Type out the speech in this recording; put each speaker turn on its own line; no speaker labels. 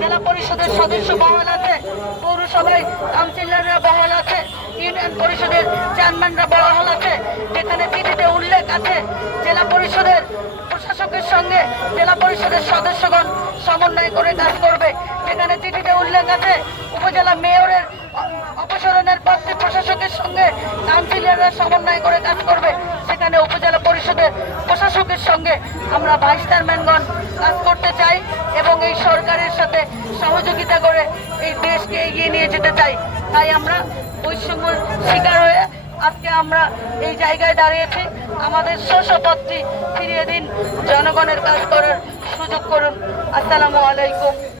জেলা পরিষদের সদস্য বহাল আছে পৌরসভায় কাউন্সিলররা বহাল আছে ইউনিয়ন পরিষদের চেয়ারম্যানরা বহাল আছে, যেখানে চিঠিতে উল্লেখ আছে, জেলা পরিষদের প্রশাসকের সঙ্গে জেলা পরিষদের সদস্যগণ সমন্বয় করে কাজ করবে। যেখানে চিঠিতে উল্লেখ আছে, উপজেলা মেয়রের অপসারণের পক্ষে প্রশাসকের সঙ্গে কাউন্সিলররা সমন্বয় করে কাজ করবে। সেখানে উপজেলা পরিষদের প্রশাসকের সঙ্গে আমরা ভাইস চেয়ারম্যানগণ কাজ করতে চাই এবং এই সরকারের সাথে সহযোগিতা করে এই দেশকে এগিয়ে নিয়ে যেতে চাই। তাই আমরা বৈষম্য শিকার হয়ে আজকে আমরা এই জায়গায় দাঁড়িয়েছি। আমাদের শস্যপত্রী ফিরিয়ে দিন। জনগণের কাজ করার সুযোগ করুন। আসসালামু আলাইকুম।